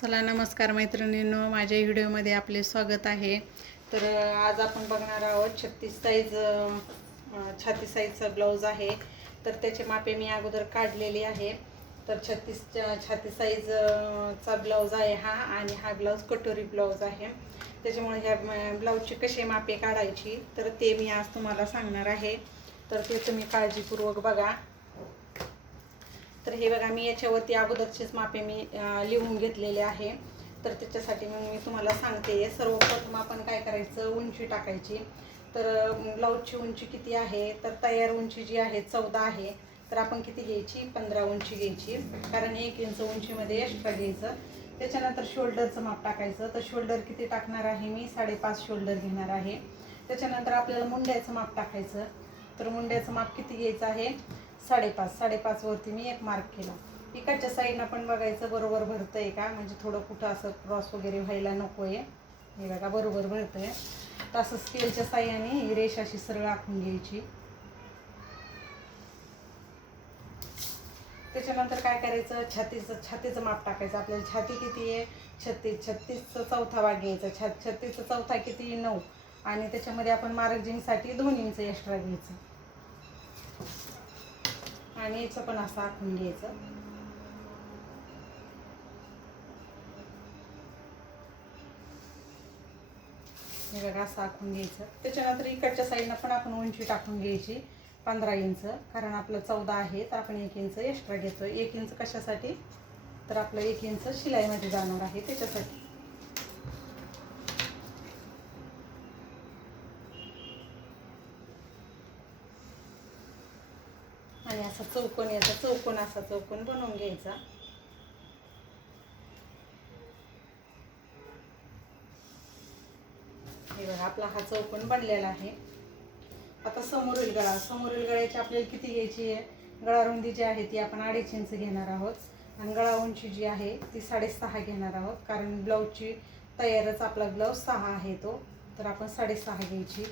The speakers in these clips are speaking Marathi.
चला नमस्कार मैत्रिणींनो. माझ्या व्हिडिओमध्ये आपले स्वागत आहे. तर आज आपण बघणार आहोत छत्तीस साईज छाती साईजचा ब्लाऊज आहे. तर त्याचे मापे मी अगोदर काढलेली आहे. तर छत्तीस छाती साईजचा ब्लाऊज आहे हा आणि हा ब्लाऊज कटोरी ब्लाऊज आहे. त्याच्यामुळे ह्या ब्लाऊजची कसे मापे काढायची तर ते मी आज तुम्हाला सांगणार आहे. तर ते तुम्ही काळजीपूर्वक बघा. तर हे बघा मी याच्यावरती अगोदरचेच मापे मी लिहून घेतलेले आहे. तर त्याच्यासाठी मग मी तुम्हाला सांगते सर्वप्रथम आपण काय करायचं? उंची टाकायची. तर ब्लाऊजची उंची किती आहे? तर तयार उंची जी आहे चौदा आहे. तर आपण किती घ्यायची? पंधरा उंची घ्यायची. कारण एक इंच उंचीमध्ये एक्स्ट्रा घ्यायचं. त्याच्यानंतर शोल्डरचं माप टाकायचं. तर शोल्डर किती टाकणार आहे मी? साडेपाच शोल्डर घेणार आहे. त्याच्यानंतर आपल्याला मुंड्याचं माप टाकायचं. तर मुंड्याचं माप किती घ्यायचं आहे? साडेपाच साडेपाचवरती मी एक मार्क केला. इकडच्या साईडनं पण बघायचं बरोबर भरतं आहे का? म्हणजे थोडं कुठं असं क्रॉस वगैरे व्हायला नको आहे हे बघा बरोबर भरतं तर असं स्केलच्या साह्याने ही रेष अशी सरळ आखून घ्यायची. त्याच्यानंतर काय करायचं? छातीचं छातीचं माप टाकायचं. आपल्याला छाती किती आहे? छत्तीस छत्तीसचा चौथा भाग घ्यायचा. छा छत्तीसचा चौथा किती? आहे? नऊ. आणि त्याच्यामध्ये आपण मार्जिंगसाठी दोन इंच एक्स्ट्रा घ्यायचं. आणि याचं पण असं आखून घ्यायचं. बघा असं आखून घ्यायचं. त्याच्यानंतर इकडच्या साईडनं पण आपण उंची टाकून घ्यायची पंधरा इंच. कारण आपलं चौदा आहे तर आपण एक इंच एक्स्ट्रा घेतो एक इंच कशासाठी? तर आपलं एक इंच शिलाईमध्ये जाणार आहे त्याच्यासाठी आणि असा चौकोन याचा चौकोन असा चौकोन बनवून घ्यायचा? हे बघा आपला हा चौकोन बनलेला आहे. आता समोरील गळा समोरील गळ्याची आपल्याला किती घ्यायची आहे? गळा रुंदी जी आहे ती आपण अडीच इंच घेणार आहोत. आणि गळा उंची जी आहे ती साडेसहा घेणार आहोत. कारण ब्लाऊजची तयारच आपला ब्लाऊज सहा आहे तो. तर आपण साडेसहा घ्यायची.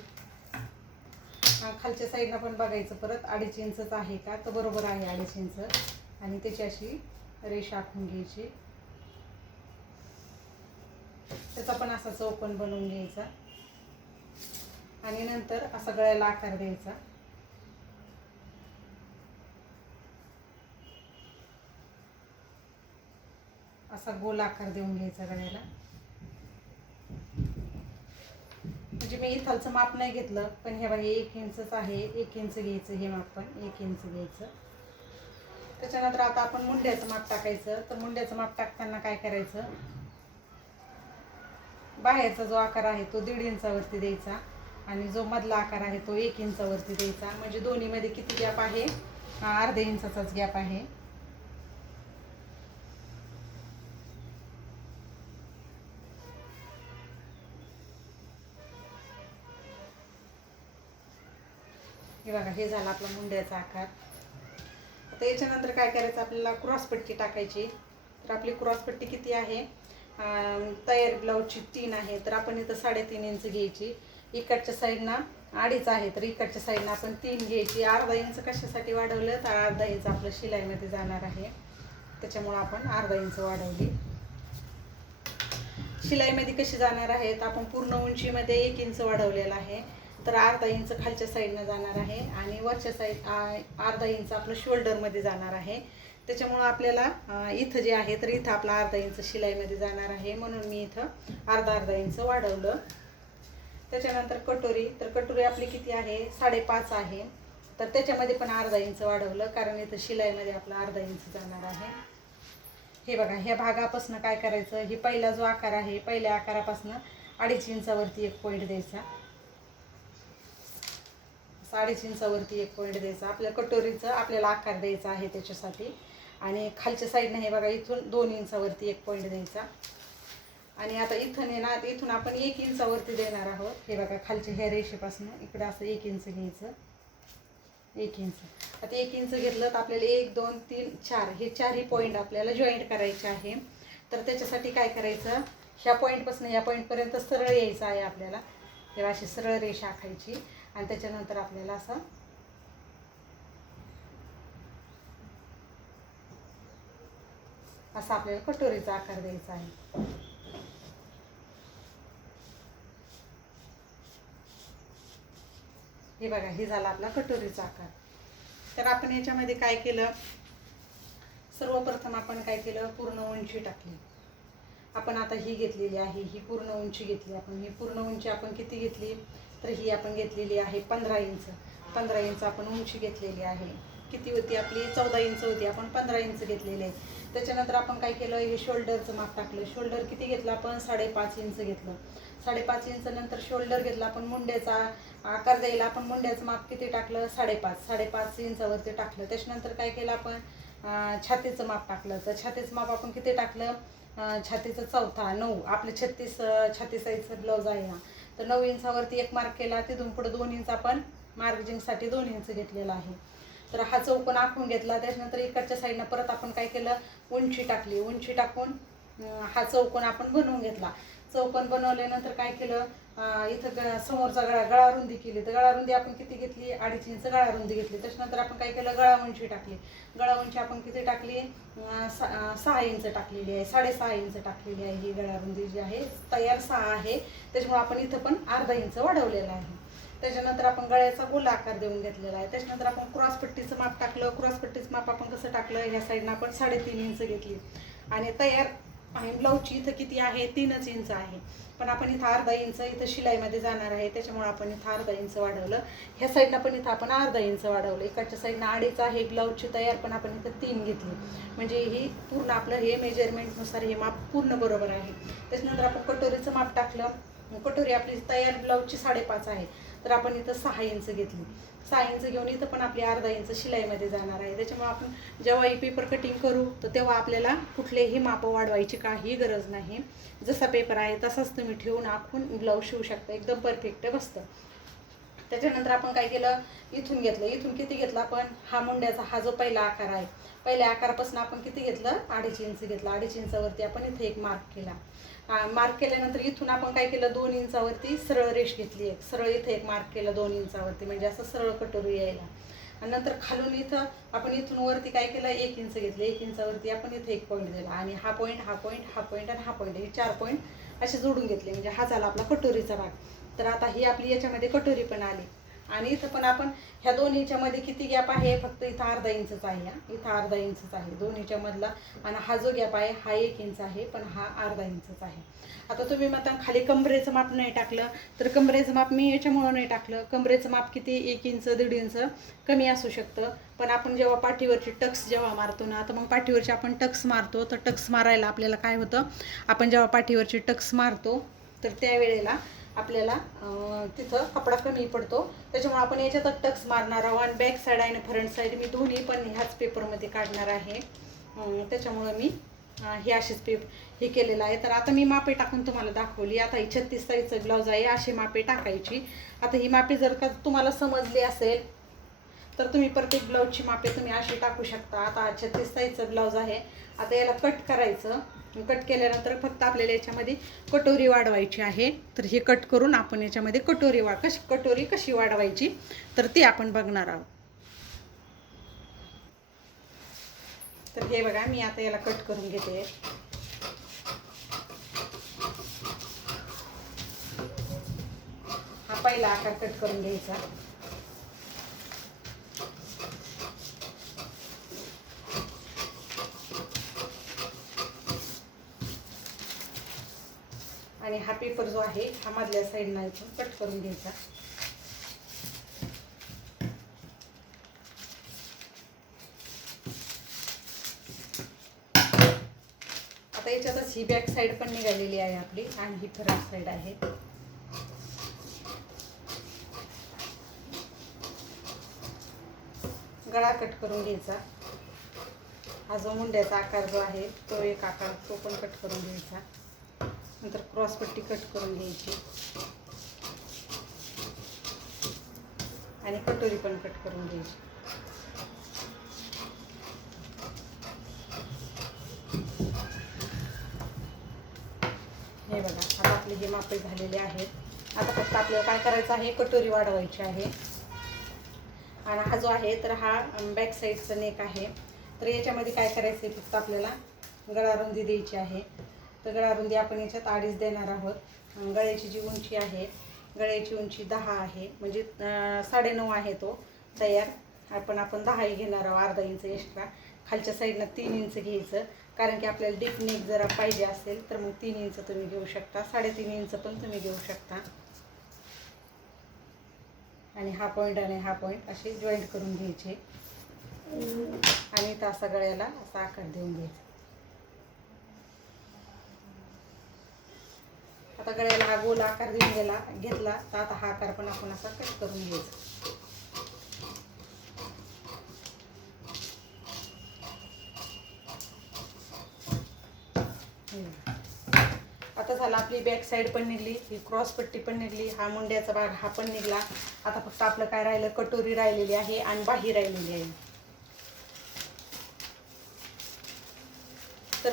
खालच्या साईडला पण बघायचं परत. अडीच इंचच आहे का? तर बरोबर आहे अडीच इंच. आणि त्याची अशी रेषा आखून घ्यायची. त्याचा पण असा चौकोन बनवून घ्यायचा. आणि नंतर असा गळ्याला आकार द्यायचा. असा गोल आकार देऊन घ्यायचा गळ्याला. म्हणजे मी इथालचं माप नाही घेतलं पण हे बघा एक इंचच आहे एक इंच घ्यायचं हे माप पण एक इंच घ्यायचं. त्याच्यानंतर आता आपण मुंड्याचं माप टाकायचं. तर मुंड्याचं माप टाकताना काय करायचं? बाहेरचा जो आकार आहे तो दीड इंचावरती द्यायचा. आणि जो मधला आकार आहे तो एक इंचावरती द्यायचा. म्हणजे दोन्हीमध्ये किती गॅप आहे? अर्ध्या इंचाचाच गॅप आहे. हे बघा हे झालं आपला मुंड्याचा आकार. आता याच्यानंतर काय करायचं? आपल्याला क्रॉसपट्टी टाकायची. तर आपली क्रॉसपट्टी किती आहे? तयार ब्लाऊजची तीन आहे. तर आपण इथं साडेतीन इंच घ्यायची. इकडच्या साईडनं अडीच आहे. तर इकडच्या साईडनं आपण तीन घ्यायची. अर्धा इंच कशासाठी वाढवलं? तर अर्धा इंच आपलं शिलाईमध्ये जाणार आहे. त्याच्यामुळं आपण अर्धा इंच वाढवली. शिलाईमध्ये कशी जाणार आहे? तर आपण पूर्ण उंचीमध्ये एक इंच वाढवलेला आहे. तर अर्धा इंच खालच्या साईडनं जाणार आहे आणि वरच्या साईड आ- अर्धा इंच आपलं शोल्डरमध्ये जाणार आहे. त्याच्यामुळं आपल्याला इथं जे आहे तर इथं आपला अर्धा इंच शिलाईमध्ये जाणार आहे. म्हणून मी इथं अर्धा अर्धा इंच वाढवलं. त्याच्यानंतर कटोरी तर कटोरी आपली किती आहे? साडेपाच आहे. तर त्याच्यामध्ये पण अर्धा इंच वाढवलं कारण इथं शिलाईमध्ये आपला अर्धा इंच जाणार आहे. हे बघा ह्या भागापासून काय करायचं? हे पहिला जो आकार आहे पहिल्या आकारापासून अडीच इंचावरती एक पॉईंट द्यायचा. साडेच इंचावरती एक पॉईंट द्यायचा आपल्या कटोरीचं आपल्याला आकार द्यायचा आहे त्याच्यासाठी. आणि खालच्या साईडनं हे बघा इथून दोन इंचावरती एक पॉईंट द्यायचा. आणि आता इथून आहे ना आता इथून आपण एक इंचावरती देणार आहोत. हे बघा खालच्या ह्या रेषेपासून इकडं असं एक इंच घ्यायचं. एक इंच. आता एक इंच घेतलं तर आपल्याला एक दोन तीन चार हे चारही पॉईंट आपल्याला जॉईंट करायचे आहे. तर त्याच्यासाठी काय करायचं? ह्या पॉईंटपासून या पॉईंटपर्यंत सरळ यायचं आहे आपल्याला. तेव्हा अशी सरळ रेषा आखायची. आणि त्याच्यानंतर आपल्याला असं असा आपल्याला कटोरीचा आकार द्यायचा आहे. हे बघा हे झाला आपला कटोरीचा आकार. तर आपण याच्यामध्ये काय केलं? सर्वप्रथम आपण काय केलं? पूर्ण उंची टाकली. आपण आता ही घेतलेली आहे ही पूर्ण उंची घेतली. आपण ही पूर्ण उंची आपण किती घेतली? तर ही आपण घेतलेली आहे पंधरा इंच. पंधरा इंच आपण उंची घेतलेली आहे. किती होती आपली? चौदा इंच होती. आपण पंधरा इंच घेतलेली. आहे त्याच्यानंतर आपण काय केलं? हे शोल्डरचं माप टाकलं. शोल्डर किती घेतलं आपण? साडेपाच इंच घेतलं. साडेपाच इंच नंतर शोल्डर घेतला आपण मुंड्याचा आकार द्यायला. आपण मुंड्याचं माप किती टाकलं? साडेपाच. साडेपाच इंचावरती टाकलं. त्याच्यानंतर काय केलं आपण? छातीचं माप टाकलं. तर छातीचं माप आपण किती टाकलं? छातीचं चौथा नऊ. आपलं छत्तीस अं, ब्लाऊज आहे ना. तर नऊ इंचावरती एक मार्क केला तिथून पुढे दोन इंच आपण मार्जिंगसाठी दोन इंच घेतलेला आहे. तर हा चौकोन आखून घेतला त्याच्यानंतर इकडच्या साईडनं परत आपण काय केलं उंची टाकली. उंची टाकून हा चौकोन आपण बनवून घेतला. चौकोन बनवल्यानंतर काय केलं इथं समोरचा गळा गळा रुंदी केली. तर गळा रुंदी आपण किती घेतली? अडीच इंच गळा रुंदी घेतली. त्याच्यानंतर आपण काय केलं? गळा उंची टाकली. गळा उंची आपण किती टाकली? सा- सहा इंच टाकलेली आहे. साडेसहा इंच टाकलेली आहे ही गळा रुंदी जी आहे. तयार सहा आहे. त्याच्यामुळे आपण इथं पण अर्धा इंच वाढवलेला आहे. त्याच्यानंतर आपण गळ्याचा गोला आकार देऊन घेतलेला आहे. त्याच्यानंतर आपण क्रॉसपट्टीचं माप टाकलं. क्रॉसपट्टीचं माप आपण कसं टाकलं? ह्या साईडनं आपण साडेतीन इंच घेतली. आणि तयार आहे. ब्लाऊजची इथं किती आहे? तीनच इंच आहे. पण आपण इथं अर्धा इंच इथं शिलाईमध्ये जाणार आहे. त्याच्यामुळे आपण इथं अर्धा इंच वाढवलं. ह्या साईडनं पण इथं आपण अर्धा इंच वाढवलं. इकडच्या साईडनं अडीच आहे. ब्लाऊजची तयार पण आपण इथं तीन घेतली. म्हणजे ही पूर्ण आपलं हे मेजरमेंटनुसार हे माप पूर्ण बरोबर आहे. त्याच्यानंतर आपण कटोरीचं माप टाकलं. कटोरी आपली तयार ब्लाऊजची साडेपाच आहे. तर आपण इथं सहा इंच घेतली. सहा इंच घेऊन इथं पण आपली अर्धा इंच शिलाईमध्ये जाणार आहे. त्याच्यामुळे आपण जेव्हा ही पेपर कटिंग करू तर तेव्हा आपल्याला कुठलेही मापं वाढवायची काही गरज नाही. जसा पेपर आहे तसाच तुम्ही ठेवून आखून ब्लाऊज शिवू शकता. एकदम परफेक्ट बसतं. त्याच्यानंतर आपण काय केलं? इथून घेतलं. इथून किती घेतलं आपण? हा मुंड्याचा हा जो पहिला आकार आहे. पहिल्या आकारापासून आपण किती घेतलं? अडीच इंच घेतलं. अडीच इंचावरती आपण इथे एक मार्क केला. मार्क केल्यानंतर इथून आपण काय केलं? दोन इंचावरती सरळ रेष घेतली एक. सरळ इथे एक मार्क केलं दोन इंचावरती. म्हणजे असं सरळ कटोरी यायला. आणि नंतर खालून इथं आपण इथून वरती काय केलं? एक इंच घेतलं. एक इंचावरती आपण इथे एक पॉईंट दिला. आणि हा पॉईंट हा पॉईंट हा पॉईंट आणि हा पॉईंट हे चार पॉईंट असे जोडून घेतले. म्हणजे हा झाला आपला कटोरीचा भाग. तर आता ही आपली याच्यामध्ये कटोरी पण आली. आणि इथं पण आपण ह्या दोन ह्याच्यामध्ये किती गॅप आहे फक्त इथं अर्धा इंचच आहे हा. इथं अर्धा इंचच आहे. दोन ह्याच्यामधला आणि हा जो गॅप आहे हा एक इंच आहे पण हा अर्धा इंचच आहे. आता तुम्ही म्हणता खाली कमरेचं माप नाही टाकलं तर कमरेचं माप मी याच्यामुळं नाही टाकलं. कमरेचं माप किती? एक इंच दीड इंच कमी असू शकतं. पण आपण जेव्हा पाठीवरची टक्स जेव्हा मारतो ना तर मग पाठीवरची आपण टक्स मारतो. तर टक्स मारायला आपल्याला काय होतं? आपण जेव्हा पाठीवरची टक्स मारतो तर त्यावेळेला आपल्याला तिथं कपडा कमी पडतो. त्याच्यामुळे आपण याच्यातच टक्स मारणार आहोत आणि बॅक साईड आणि फ्रंट साईड मी दोन्ही पण ह्याच पेपरमध्ये काढणार आहे. त्याच्यामुळं मी हे असेच पेप हे केलेलं आहे. तर आता मी मापे टाकून तुम्हाला दाखवली. आता ही छत्तीस साईजचं ब्लाऊज आहे अशी मापे टाकायची. आता ही मापे जर का तुम्हाला समजली असेल तर तुम्ही प्रत्येक ब्लाऊजची मापे तुम्ही अशी टाकू शकता. आता हा छत्तीस साईजचं ब्लाऊज आहे. आता याला कट करायचं. कट केल्यानंतर फक्त आपल्याला याच्यामध्ये कटोरी वाढवायची आहे. तर हे कट करून आपण याच्यामध्ये कटोरी वा कशी कटोरी कशी वाढवायची? तर ती आपण बघणार आहोत. तर हे बघा मी आता याला कट करून घेते. हा पहिला आकार कट करून घ्यायचा. आणि हा पेपर जो आहे हा मधल्या साईडला इथून कट करून घ्यायचा. आता याच्यातच ही बॅक साईड पण निघालेली आहे आपली आणि ही फ्रंट साईड आहे. गळा कट करून घ्यायचा. हा जो मुंड्याचा आकार जो आहे तो एक आकार तो पण कट करून घ्यायचा. नंतर क्रॉसपट्टी कट करून घ्यायची. आणि कटोरी पण कट करून घ्यायची. हे बघा आता आपले जे मापे झालेले आहेत आता फक्त आपल्याला काय करायचं आहे? कटोरी वाढवायची आहे. आणि हा जो आहे तर हा बॅक साईडचा नेक आहे. तर याच्यामध्ये काय करायचं आहे फक्त आपल्याला गळारुंदी द्यायची आहे. तर गळारुंदी आपण याच्यात अडीच देणार आहोत. गळ्याची जी उंची आहे गळ्याची उंची दहा आहे. म्हणजे साडे साडेनऊ आहे तो तयार. आपण आपण दहाही घेणार आहोत अर्धा इंच एक्स्ट्रा खालच्या साईडनं तीन इंच घ्यायचं. कारण की आपल्याला डीप नेक जरा पाहिजे असेल तर मग तीन इंच तुम्ही घेऊ शकता. साडेतीन इंच पण तुम्ही घेऊ शकता. आणि हा पॉईंट आणि हा पॉईंट असे जॉईंट करून घ्यायचे. आणि तासा गळ्याला असा आकार देऊन घ्यायचा. आता गळ्याला हा गोल आकार देऊन गेला घेतला तर आता हा आकार पण आपण असा कट करून घ्यायचा. आता झाला आपली बॅक साईड पण निघली ही क्रॉस पट्टी पण निघली हा मुंड्याचा भाग हा पण निघला. आता फक्त आपलं काय राहिलं कटोरी राहिलेली आहे आणि बाही राहिलेली आहे.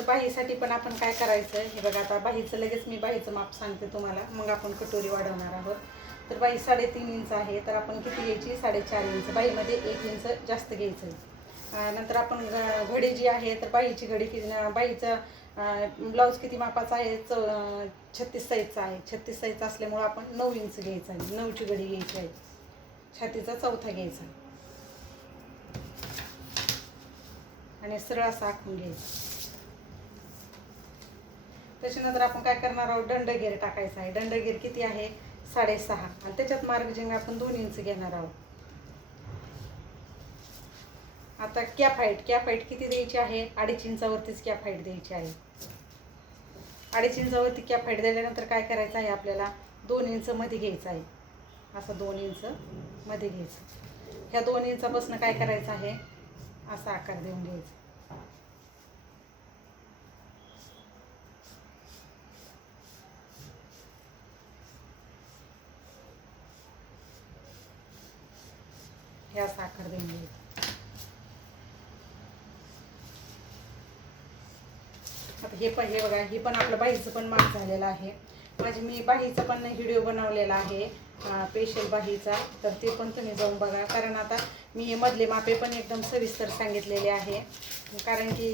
बाहीसाठी पण आपण काय करायचं हे बघा आता बाहीचं लगेच मी बाहीचं माप सांगते तुम्हाला. मग आपण कटोरी वाढवणार आहोत. तर बाही साडेतीन इंच आहे तर आपण किती घ्यायची? साडेचार इंच. बाहीमध्ये एक इंच जास्त घ्यायचं नंतर आपण घडी जी आहे तर बाहीची घडी कि बाहीचं ब्लाऊज किती मापाचा आहे? चौ छत्तीस साईजचा आहे. छत्तीस साईजचा असल्यामुळं आपण नऊ इंच घ्यायचं आहे. नऊची घडी घ्यायची आहे. छातीचा चौथा घ्यायचा आणि सरळ असा आखून घ्यायचा. त्याच्यानंतर आपण काय करणार आहोत? दंडगेर टाकायचा आहे. दंडगेर किती आहे? साडेसहा. आणि त्याच्यात मार्गजिंग आपण दोन इंच घेणार आहोत. आता कॅप हाईट कॅप हाईट किती द्यायची आहे? अडीच इंचावरतीच कॅप हाईट द्यायची आहे. अडीच इंचावरती कॅप हाईट दिल्यानंतर काय करायचं आहे आपल्याला? दोन इंच मध्ये घ्यायचं आहे. असं दोन इंच मध्ये घ्यायचं. ह्या दोन इंचापासून काय करायचं आहे? असा आकार देऊन घ्यायचा हे असा आकार देऊन घ्यायचा आता हे पण हे बघा हे पण आपलं बाहीचं पण माप झालेलं आहे. माझी मी बाहीचा पण व्हिडिओ बनवलेला आहे पेशल बाहीचा तर ते पण तुम्ही जाऊन बघा. कारण आता मी हे मधले मापे पण एकदम सविस्तर सांगितलेले आहे. कारण की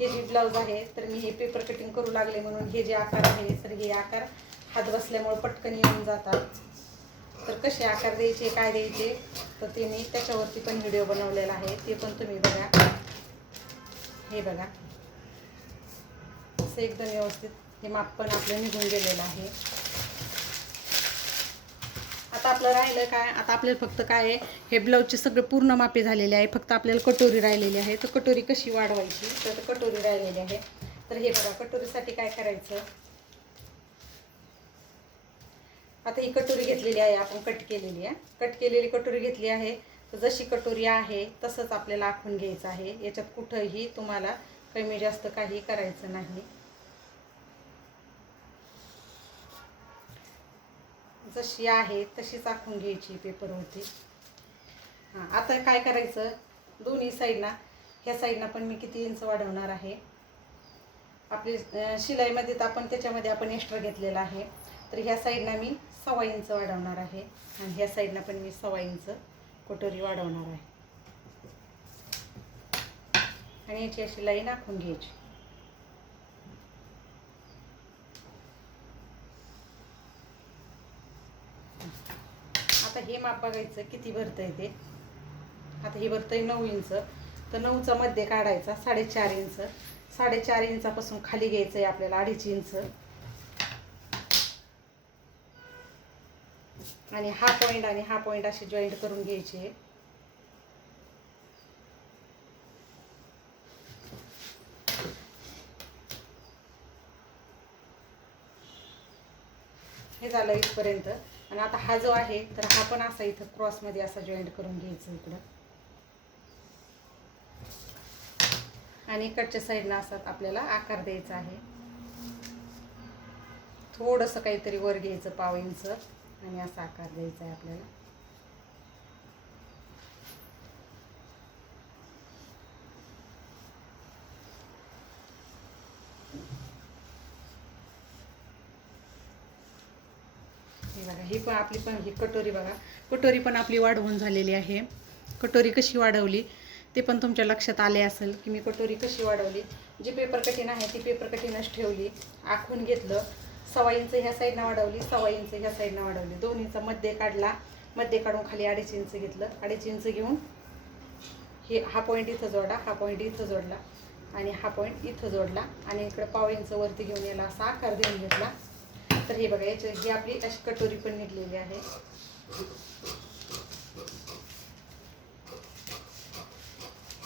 हे जे ब्लाऊज आहे तर मी हे पेपर कटिंग करू लागले म्हणून हे जे आकार आहे तर हे आकार हात बसल्यामुळे पटकन येऊन जातात. तर कसे आकार द्यायचे काय द्यायचे तर ते मी त्याच्यावरती पण व्हिडिओ बनवलेला आहे. ते पण तुम्ही बघा. हे बघा. असं एकदम व्यवस्थित हे माप पण आपलं निघून गेलेलं आहे. आता आपलं राहिलं काय? आता आपल्याला फक्त काय आहे हे ब्लाऊजचे सगळे पूर्ण मापे झालेले आहे. फक्त आपल्याला कटोरी राहिलेली आहे. तर कटोरी कशी वाढवायची? तर कटोरी राहिलेली आहे. तर हे बघा कटोरीसाठी काय करायचं? आता ही कटोरी घेतलेली आहे आपण कट केलेली आहे. कट केलेली कटोरी घेतली आहे. तर जशी कटोरी आहे तसंच आपल्याला आखून घ्यायचं आहे. याच्यात कुठंही तुम्हाला कमी जास्त काही करायचं नाही. जशी आहे तशीच आखून घ्यायची पेपरवरती हां आता काय करायचं? दोन्ही साईडना ह्या साईडना पण मी किती इंच वाढवणार आहे? आपली शिलाईमध्ये तर आपण त्याच्यामध्ये आपण एक्स्ट्रा घेतलेला आहे. तर ह्या साईडना मी सव्वा इंच वाढवणार आहे आणि ह्या साईडना पण मी सव्वा इंच कटोरी वाढवणार आहे. आणि याची अशी लाईन आखून घ्यायची. आता हे माप बघायचं किती भरतंय ते. आता हे भरतंय नऊ इंच. तर नऊचा मध्ये काढायचा साडेचार इंच. साडेचार इंचापासून खाली घ्यायचं आहे आपल्याला अडीच इंच. आणि हा पॉईंट आणि हा पॉईंट असे जॉईंट करून घ्यायचे. हे झालं इथपर्यंत. आणि आता हा जो आहे तर हा पण असा इथं क्रॉसमध्ये असा जॉईंट करून घ्यायचा इकडं. आणि इकडच्या साईडला असा आपल्याला आकार द्यायचा आहे. थोडंसं काहीतरी वर घ्यायचं पाव इंच. आणि असा आकार द्यायचा आहे आपल्याला. बघा ही पण आपली पण ही कटोरी बघा. कटोरी पण आपली वाढवून झालेली आहे. कटोरी कशी वाढवली ते पण तुमच्या लक्षात आले असेल की मी कटोरी कशी वाढवली. जी पेपर कठीण आहे ती पेपर कठीणच ठेवली आखून घेतलं. सव्वा इंच ह्या साईडनं वाढवली सव्वा इंच ह्या साईडनं वाढवली. दोन इंच मध्ये काढला मध्ये काढून खाली अडीच इंच घेतलं. अडीच इंच घेऊन हे हा पॉईंट इथं जोडला हा पॉईंट इथं जोडला आणि हा पॉईंट इथं जोडला आणि इकडे पाव इंच वरती घेऊन याला असा आकार देऊन घेतला. तर हे बघा याची ही आपली अशी कटोरी पण निघलेली आहे.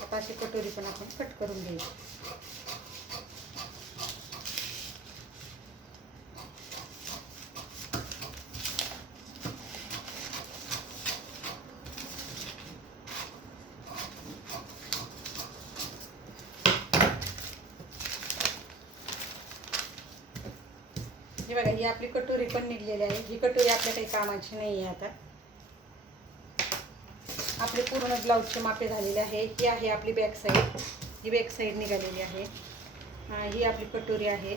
आता अशी कटोरी पण आपण कट करून घ्यायची ही बघा ही आपली कटोरी पण निघलेले आहे. ही कटोरी आपल्या काही कामाची नाही आहे आता. आपले पूर्ण ब्लाऊजचे मापे झालेले आहे. ही आहे आपली बॅक साईड ही बॅक साईड निघालेली आहे. ही आपली कटोरी आहे.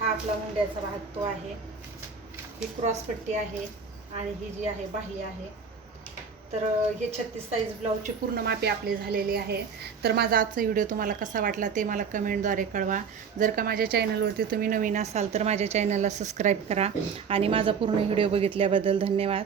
हा आपला मुंड्याचा भाग तो आहे. ही क्रॉसपट्टी आहे. आणि ही जी आहे बाही आहे. तर हे छत्तीस साईज ब्लाऊजचे पूर्ण मापे आपले झालेले आहे तर माझा आजचा व्हिडिओ तुम्हाला कसा वाटला ते मला कमेंटद्वारे कळवा. जर का माझ्या चॅनलवरती तुम्ही नवीन असाल तर माझ्या चॅनलला सबस्क्राईब करा. आणि माझा पूर्ण व्हिडिओ बघितल्याबद्दल धन्यवाद.